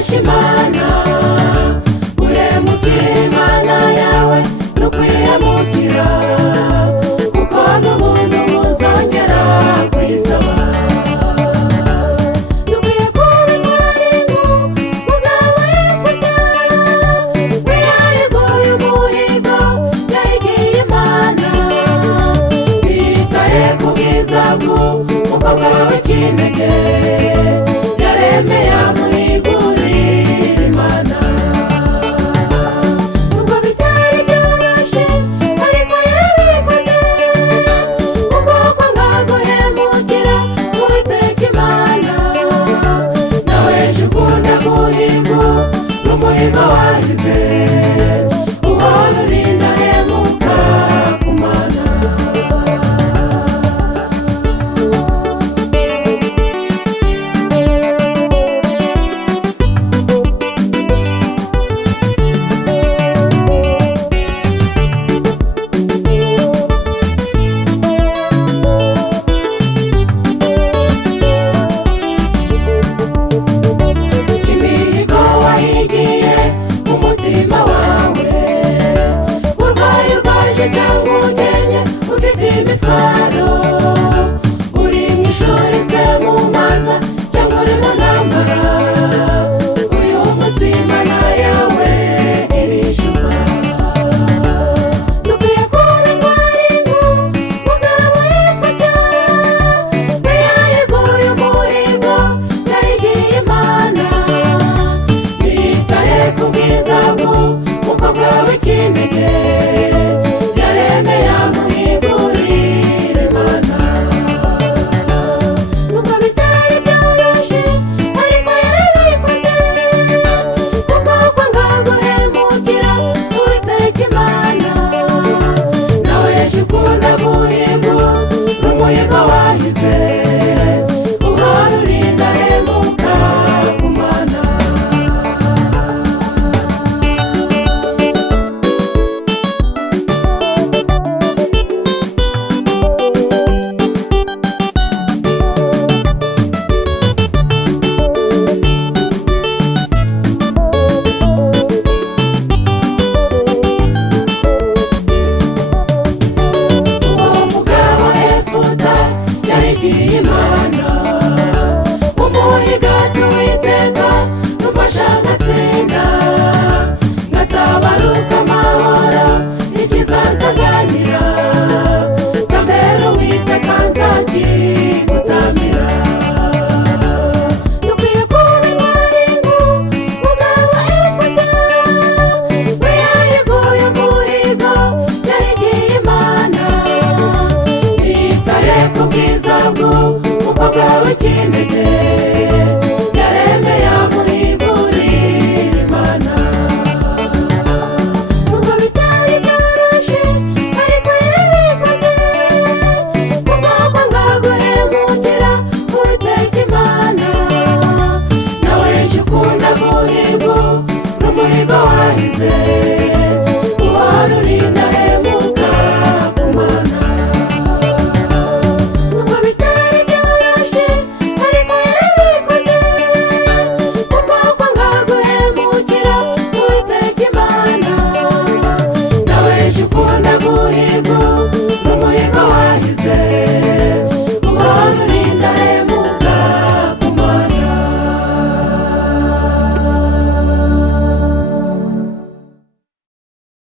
wubashye Imana uremukira Imana yawe n'ukwiyamukira kuko n'ubundi buzongera kuyisaba. Dukwiye kuba intwari nk'umugabo Yefuta we yahigoye umuhigo yahigiye Imana yitaye ku bwiza bw'umukobwa w'ikinege yaremeye amuhigurira Imana. Nubwo bitari byoroshye ariko yarabikoze ubwoko ngaguhemukira Uwiteka Imana nawe ejo ukunda guhigura umuhigo wahize uhora urinda hemuka ku Mana. Imihigo wahigiye umutima wawe urwaye urwaje cyangwa ukenye ufite imitwaro uri mu ishuri se mu manza cyangwa uri mu ntambara uyu munsi Imana yawe irishyuza. Dukwiye kuba intwari nk'umugabo Yefuta we yahigoye umuhigo yahigiye Imana yitaye ku bwiza bw'umukobwa w'ikinege yaremeye amuhigurira Imana. Nubwo bitari byoroshye ariko yarabikoze ubwoko ngaguhemukira Uwiteka Imana nawe ejo ukunda guhigura umuhigo wahize uhora urinda hemuka ku Mana. Uwo mugabo Yefuta yahigiye Imana umuhiga Uwiteka dufasha agatsinda ngatabaruka amahoro ikizazaganira kamere Uwiteka nzakigutamira. Dukwiye kuba intwari nk'umugabo Yefuta we yahigoye umuhigo yahigiye Imana yitaye ku bwiza bw'umukobwa w'ikinege yaremeye amuhigurira Imana. Nubwo bitari byoroshye ariko yarabikoze ubwoko ngaguhemukira Uwiteka Imana nawe ejo ukunda guhigura umuhigo wahize